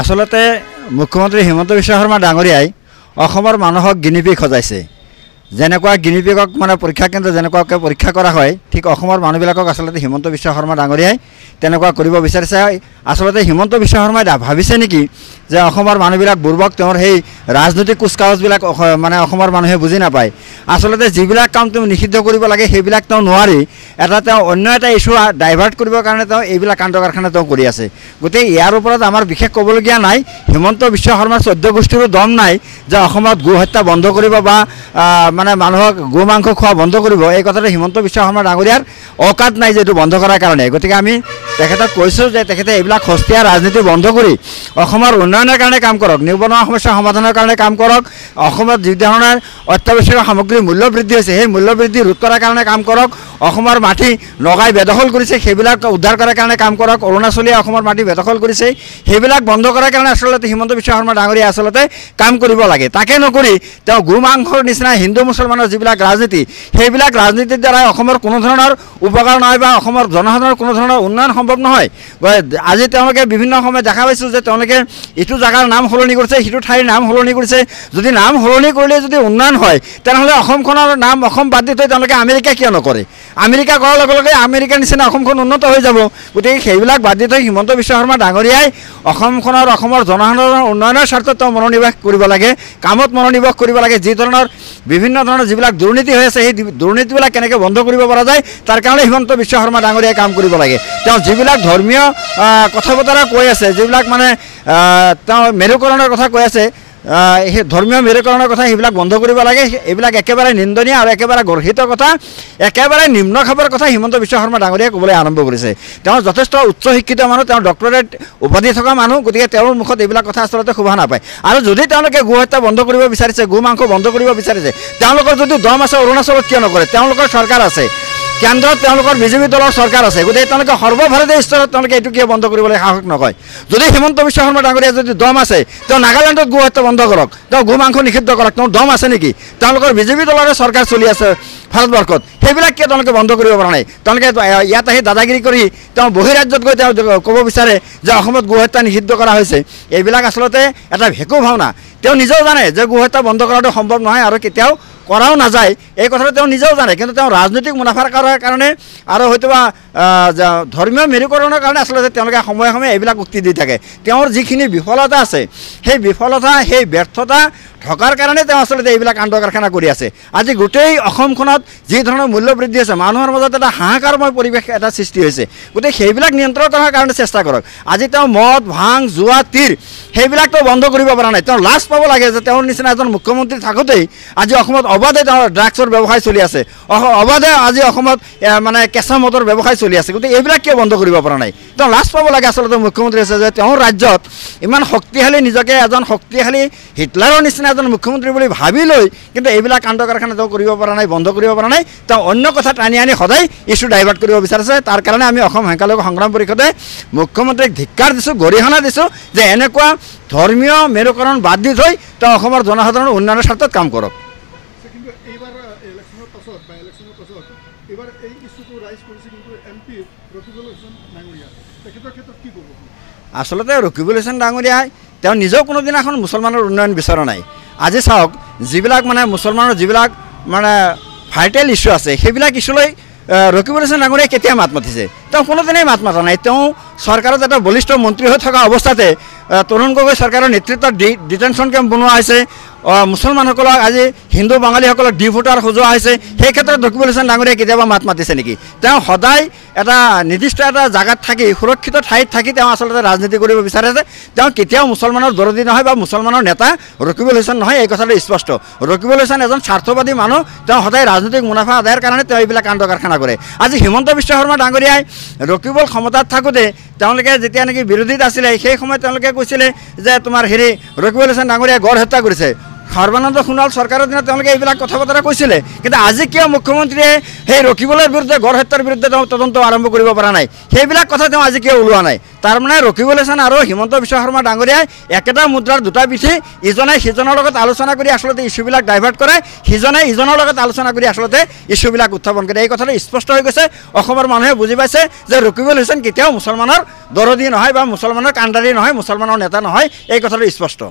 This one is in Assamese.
আচলতে মুখ্যমন্ত্ৰী হিমন্ত বিশ্ব শৰ্মা ডাঙৰীয়াই অসমৰ মানুহক গিনিপিগ সজাইছে। যেনেকুৱা গিনিপিগক মানে পৰীক্ষা কেন্দ্ৰ যেনেকুৱাকৈ পৰীক্ষা কৰা হয় ঠিক অসমৰ মানুহবিলাকক আচলতে হিমন্ত বিশ্ব শৰ্মা ডাঙৰীয়াই তেনেকুৱা কৰিব বিচাৰিছে। আচলতে হিমন্ত বিশ্ব শৰ্মাই ভাবিছে নেকি যে অসমৰ মানুহবিলাক বুৰ্বক, তেওঁৰ সেই ৰাজনৈতিক কুচকাৱাজবিলাক মানে অসমৰ মানুহে বুজি নাপায়। আচলতে যিবিলাক কাম তেওঁ নিষিদ্ধ কৰিব লাগে সেইবিলাক তেওঁ নোৱাৰি তেওঁ অন্য এটা ইছ্যু ডাইভাৰ্ট কৰিবৰ কাৰণে তেওঁ এইবিলাক কাণ্ড কাৰখানা তেওঁ কৰি আছে। গতিকে ইয়াৰ ওপৰত আমাৰ বিশেষ ক'বলগীয়া নাই। হিমন্ত বিশ্ব শৰ্মাৰ 14 গোষ্ঠীৰো দম নাই যে অসমত গো হত্যা বন্ধ কৰিব বা মানে মানুহক গো মাংস খোৱা বন্ধ কৰিব। এই কথাটো হিমন্ত বিশ্ব শৰ্মা ডাঙৰীয়াৰ অকাত নাই যে এইটো বন্ধ কৰাৰ কাৰণে। গতিকে আমি তেখেতক কৈছোঁ যে তেখেতে এইবিলাক সস্তীয়া ৰাজনীতি বন্ধ কৰি অসমৰ উন্নয়নৰ কাৰণে কাম কৰক, নিবনুৱা সমস্যা সমাধানৰ কাৰণে কাম কৰক, অসমত যি ধৰণৰ অত্যাৱশ্যকীয় সামগ্ৰীৰ মূল্য বৃদ্ধি হৈছে সেই মূল্য বৃদ্ধি ৰোধ কৰাৰ কাৰণে কাম কৰক, অসমৰ মাটি নগাই বেদখল কৰিছে সেইবিলাক উদ্ধাৰ কৰাৰ কাৰণে কাম কৰক, অৰুণাচলীয়ে অসমৰ মাটি বেদখল কৰিছে সেইবিলাক বন্ধ কৰাৰ কাৰণে আচলতে হিমন্ত বিশ্ব শৰ্মা ডাঙৰীয়াই আচলতে কাম কৰিব লাগে। তাকে নকৰি তেওঁ গো মাংসৰ নিচিনা হিন্দু মুছলমানৰ যিবিলাক ৰাজনীতি সেইবিলাক ৰাজনীতিৰ দ্বাৰাই অসমৰ কোনো ধৰণৰ উপকাৰ নহয় বা অসমৰ জনসাধাৰণৰ কোনো ধৰণৰ উন্নয়ন সম্ভৱ নহয়। আজি তেওঁলোকে বিভিন্ন সময়ত দেখা পাইছোঁ যে তেওঁলোকে ইটো জেগাৰ নাম সলনি কৰিছে, সিটো ঠাইৰ নাম সলনি কৰিছে। যদি নাম সলনি কৰিলে যদি উন্নয়ন হয় তেনেহ'লে অসমখনৰ নাম অসম বাদ দি থৈ তেওঁলোকে আমেৰিকা কিয় নকৰে? আমেৰিকা কৰাৰ লগে লগে আমেৰিকাৰ নিচিনা অসমখন উন্নত হৈ যাব। গতিকে সেইবিলাক বাদ দি থৈ হিমন্ত বিশ্ব শৰ্মা ডাঙৰীয়াই অসমৰ জনসাধাৰণৰ উন্নয়নৰ স্বাৰ্থত তেওঁ মনোনিৱেশ কৰিব লাগে, কামত মনোনিৱেশ কৰিব লাগে। যি ধৰণৰ বিভিন্ন ধৰণৰ যিবিলাক দুৰ্নীতি হৈ আছে সেই দুৰ্নীতিবিলাক কেনেকৈ বন্ধ কৰিব পৰা যায় তাৰ কাৰণে হিমন্ত বিশ্ব শৰ্মা ডাঙৰীয়াই কাম কৰিব লাগে। তেওঁ যিবিলাক ধৰ্মীয় কথা বতৰা কৈ আছে, যিবিলাক মানে তেওঁ মেৰুকৰণৰ কথা কৈ আছে, সেই ধৰ্মীয় মেৰুকৰণৰ কথা সেইবিলাক বন্ধ কৰিব লাগে। এইবিলাক একেবাৰে নিন্দনীয় আৰু একেবাৰে গৰ্হিত কথা, একেবাৰে নিম্ন খাপৰ কথা হিমন্ত বিশ্ব শৰ্মা ডাঙৰীয়াই ক'বলৈ আৰম্ভ কৰিছে। তেওঁ যথেষ্ট উচ্চ শিক্ষিত মানুহ, তেওঁ ডক্টৰেট উপাধি থকা মানুহ। গতিকে তেওঁৰ মুখত এইবিলাক কথা আচলতে শোভা নাপায়। আৰু যদি তেওঁলোকে গো হত্যা বন্ধ কৰিব বিচাৰিছে, গো মাংস বন্ধ কৰিব বিচাৰিছে, তেওঁলোকৰ যদি দম আছে অৰুণাচলত কিয় নকৰে? তেওঁলোকৰ চৰকাৰ আছে, কেন্দ্ৰত তেওঁলোকৰ বিজেপি দলৰ চৰকাৰ আছে। গতিকে তেওঁলোকে সৰ্বভাৰতীয় স্তৰত তেওঁলোকে এইটো কিয় বন্ধ কৰিবলৈ সাহস নকয়? যদি হিমন্ত বিশ্ব শৰ্মা ডাঙৰীয়া যদি দম আছে তেওঁ নাগালেণ্ডত গো হত্যা বন্ধ কৰক, তেওঁ গো মাংস নিষিদ্ধ কৰক। তেওঁৰ দম আছে নেকি? তেওঁলোকৰ বিজেপি দলৰে চৰকাৰ চলি আছে ভাৰতবৰ্ষত, সেইবিলাক কিয় তেওঁলোকে বন্ধ কৰিব পৰা নাই? তেওঁলোকে ইয়াত আহি দাদাগিৰি কৰি তেওঁ বহিৰাজ্যত গৈ তেওঁ ক'ব বিচাৰে যে অসমত গো হত্যা নিষিদ্ধ কৰা হৈছে। এইবিলাক আচলতে এটা ভেকু ভাওনা। তেওঁ নিজেও জানে যে গো হত্যা বন্ধ কৰাটো সম্ভৱ নহয় আৰু কেতিয়াও কৰাও নাযায়, এই কথাটো তেওঁ নিজেও জানে। কিন্তু তেওঁ ৰাজনৈতিক মুনাফাৰ কাৰণে আৰু হয়তোবা ধৰ্মীয় মেৰুকৰণৰ কাৰণে আচলতে তেওঁলোকে সময়ে সময়ে এইবিলাক উক্তি দি থাকে। তেওঁৰ যিখিনি বিফলতা আছে সেই বিফলতা, সেই ব্যৰ্থতা থকাৰ কাৰণে তেওঁ আচলতে এইবিলাক কাণ্ড কাৰখানা কৰি আছে। আজি গোটেই অসমখনত যি ধৰণৰ মূল্য বৃদ্ধি হৈছে, মানুহৰ মাজত এটা হাহাকাৰময় পৰিৱেশ এটা সৃষ্টি হৈছে। গতিকে সেইবিলাক নিয়ন্ত্ৰণ কৰাৰ কাৰণে চেষ্টা কৰক। আজি তেওঁ মদ, ভাং, জুৱা, তীৰ সেইবিলাক তেওঁ বন্ধ কৰিব পৰা নাই। তেওঁ লাজ পাব লাগে যে তেওঁৰ নিচিনা এজন মুখ্যমন্ত্ৰী থাকোঁতেই আজি অসমত অবাধে তেওঁৰ ড্ৰাগছৰ ব্যৱসায় চলি আছে, অবাধে আজি অসমত মানে কেঁচা মদৰ ব্যৱসায় চলি আছে। গতিকে এইবিলাক কিয় বন্ধ কৰিব পৰা নাই? তেওঁ লাজ পাব লাগে আচলতে মুখ্যমন্ত্ৰী আছে যে তেওঁৰ ৰাজ্যত ইমান শক্তিশালী, নিজকে এজন শক্তিশালী হিটলাৰৰ নিচিনা এজন মুখ্যমন্ত্ৰী বুলি ভাবি লৈ কিন্তু এইবিলাক কাণ্ড কাৰখানা তেওঁ কৰিব পৰা নাই, বন্ধ কৰিব পৰা নাই। তেওঁ অন্য কথা টানি আনি সদায় ইছ্যু ডাইভাৰ্ট কৰিব বিচাৰিছে। তাৰ কাৰণে আমি অসম সংখ্যালঘু সংগ্ৰাম পৰিষদে মুখ্যমন্ত্ৰীক ধিক্কাৰ দিছোঁ, গৰিহণা দিছোঁ যে এনেকুৱা ধৰ্মীয় মেৰুকৰণ বাদ দি থৈ তেওঁ অসমৰ জনসাধাৰণৰ উন্নয়নৰ স্বাৰ্থত কাম কৰক। আচলতে ৰকিবুল হুছেইন ডাঙৰীয়াই তেওঁ নিজেও কোনোদিনাখন মুছলমানৰ উন্নয়ন বিচৰা নাই। আজি চাওক, যিবিলাক মানে মুছলমানৰ যিবিলাক মানে ভাইটেল ইছ্যু আছে সেইবিলাক ইছ্যুলৈ ৰকিবুল হুছেইন ডাঙৰীয়াই কেতিয়া মাত মাতিছে? তেওঁ কোনোদিনেই মাত মাতা নাই। তেওঁ চৰকাৰত এটা বলিষ্ঠ মন্ত্ৰী হৈ থকা অৱস্থাতে তৰুণ গগৈ চৰকাৰৰ নেতৃত্বত ডিটেনশ্যন কেম্প বনোৱা হৈছে, মুছলমানসকলক আজি হিন্দু বাঙালীসকলক ডিভোটাৰ সজোৱা হৈছে। সেই ক্ষেত্ৰত ৰকিবুল হুছেইন ডাঙৰীয়াই কেতিয়াবা মাত মাতিছে নেকি? তেওঁ সদায় এটা নিৰ্দিষ্ট এটা জেগাত থাকি, সুৰক্ষিত ঠাইত থাকি তেওঁ আচলতে ৰাজনীতি কৰিব বিচাৰে যে তেওঁ কেতিয়াও মুছলমানৰ দৰদী নহয় বা মুছলমানৰ নেতা ৰকিবুল হুছেইন নহয়। এই কথাটো স্পষ্ট। ৰকিবুল হুছেইন এজন স্বাৰ্থবাদী মানুহ। তেওঁ সদায় ৰাজনৈতিক মুনাফা আদায়ৰ কাৰণে তেওঁ এইবিলাক কাণ্ড কাৰখানা কৰে। আজি হিমন্ত বিশ্ব শৰ্মা ডাঙৰীয়াই ৰকিবুল ক্ষমতাত থাকোঁতে তেওঁলোকে যেতিয়া নেকি বিৰোধীত আছিলে সেই সময়ত তেওঁলোকে কৈছিলে যে তোমাৰ ৰকিবুল হুছেইন ডাঙৰীয়াই গড় হত্যা কৰিছে। সৰ্বানন্দ সোণোৱাল চৰকাৰৰ দিনত তেওঁলোকে এইবিলাক কথা বতৰা কৈছিলে, কিন্তু আজি কিয় মুখ্যমন্ত্ৰীয়ে সেই ৰকিবুলৰ বিৰুদ্ধে গড় হত্যাৰ বিৰুদ্ধে তেওঁ তদন্ত আৰম্ভ কৰিব পৰা নাই, সেইবিলাক কথা তেওঁ আজি কিয় ওলোৱা নাই? তাৰমানে ৰকিবুল হাছান আৰু হিমন্ত বিশ্ব শৰ্মা ডাঙৰীয়াই একেটা মুদ্ৰাৰ দুটা পিঠি, ইজনে সিজনৰ লগত আলোচনা কৰি আচলতে ইছ্যুবিলাক ডাইভাৰ্ট কৰে, সিজনে ইজনৰ লগত আলোচনা কৰি আচলতে ইছ্যুবিলাক উত্থাপন কৰে। এই কথাটো স্পষ্ট হৈ গৈছে, অসমৰ মানুহে বুজি পাইছে যে ৰকিবুল হাছান কেতিয়াও মুছলমানৰ দৰদী নহয় বা মুছলমানৰ কাণ্ডাৰী নহয়, মুছলমানৰ নেতা নহয়, এই কথাটো স্পষ্ট।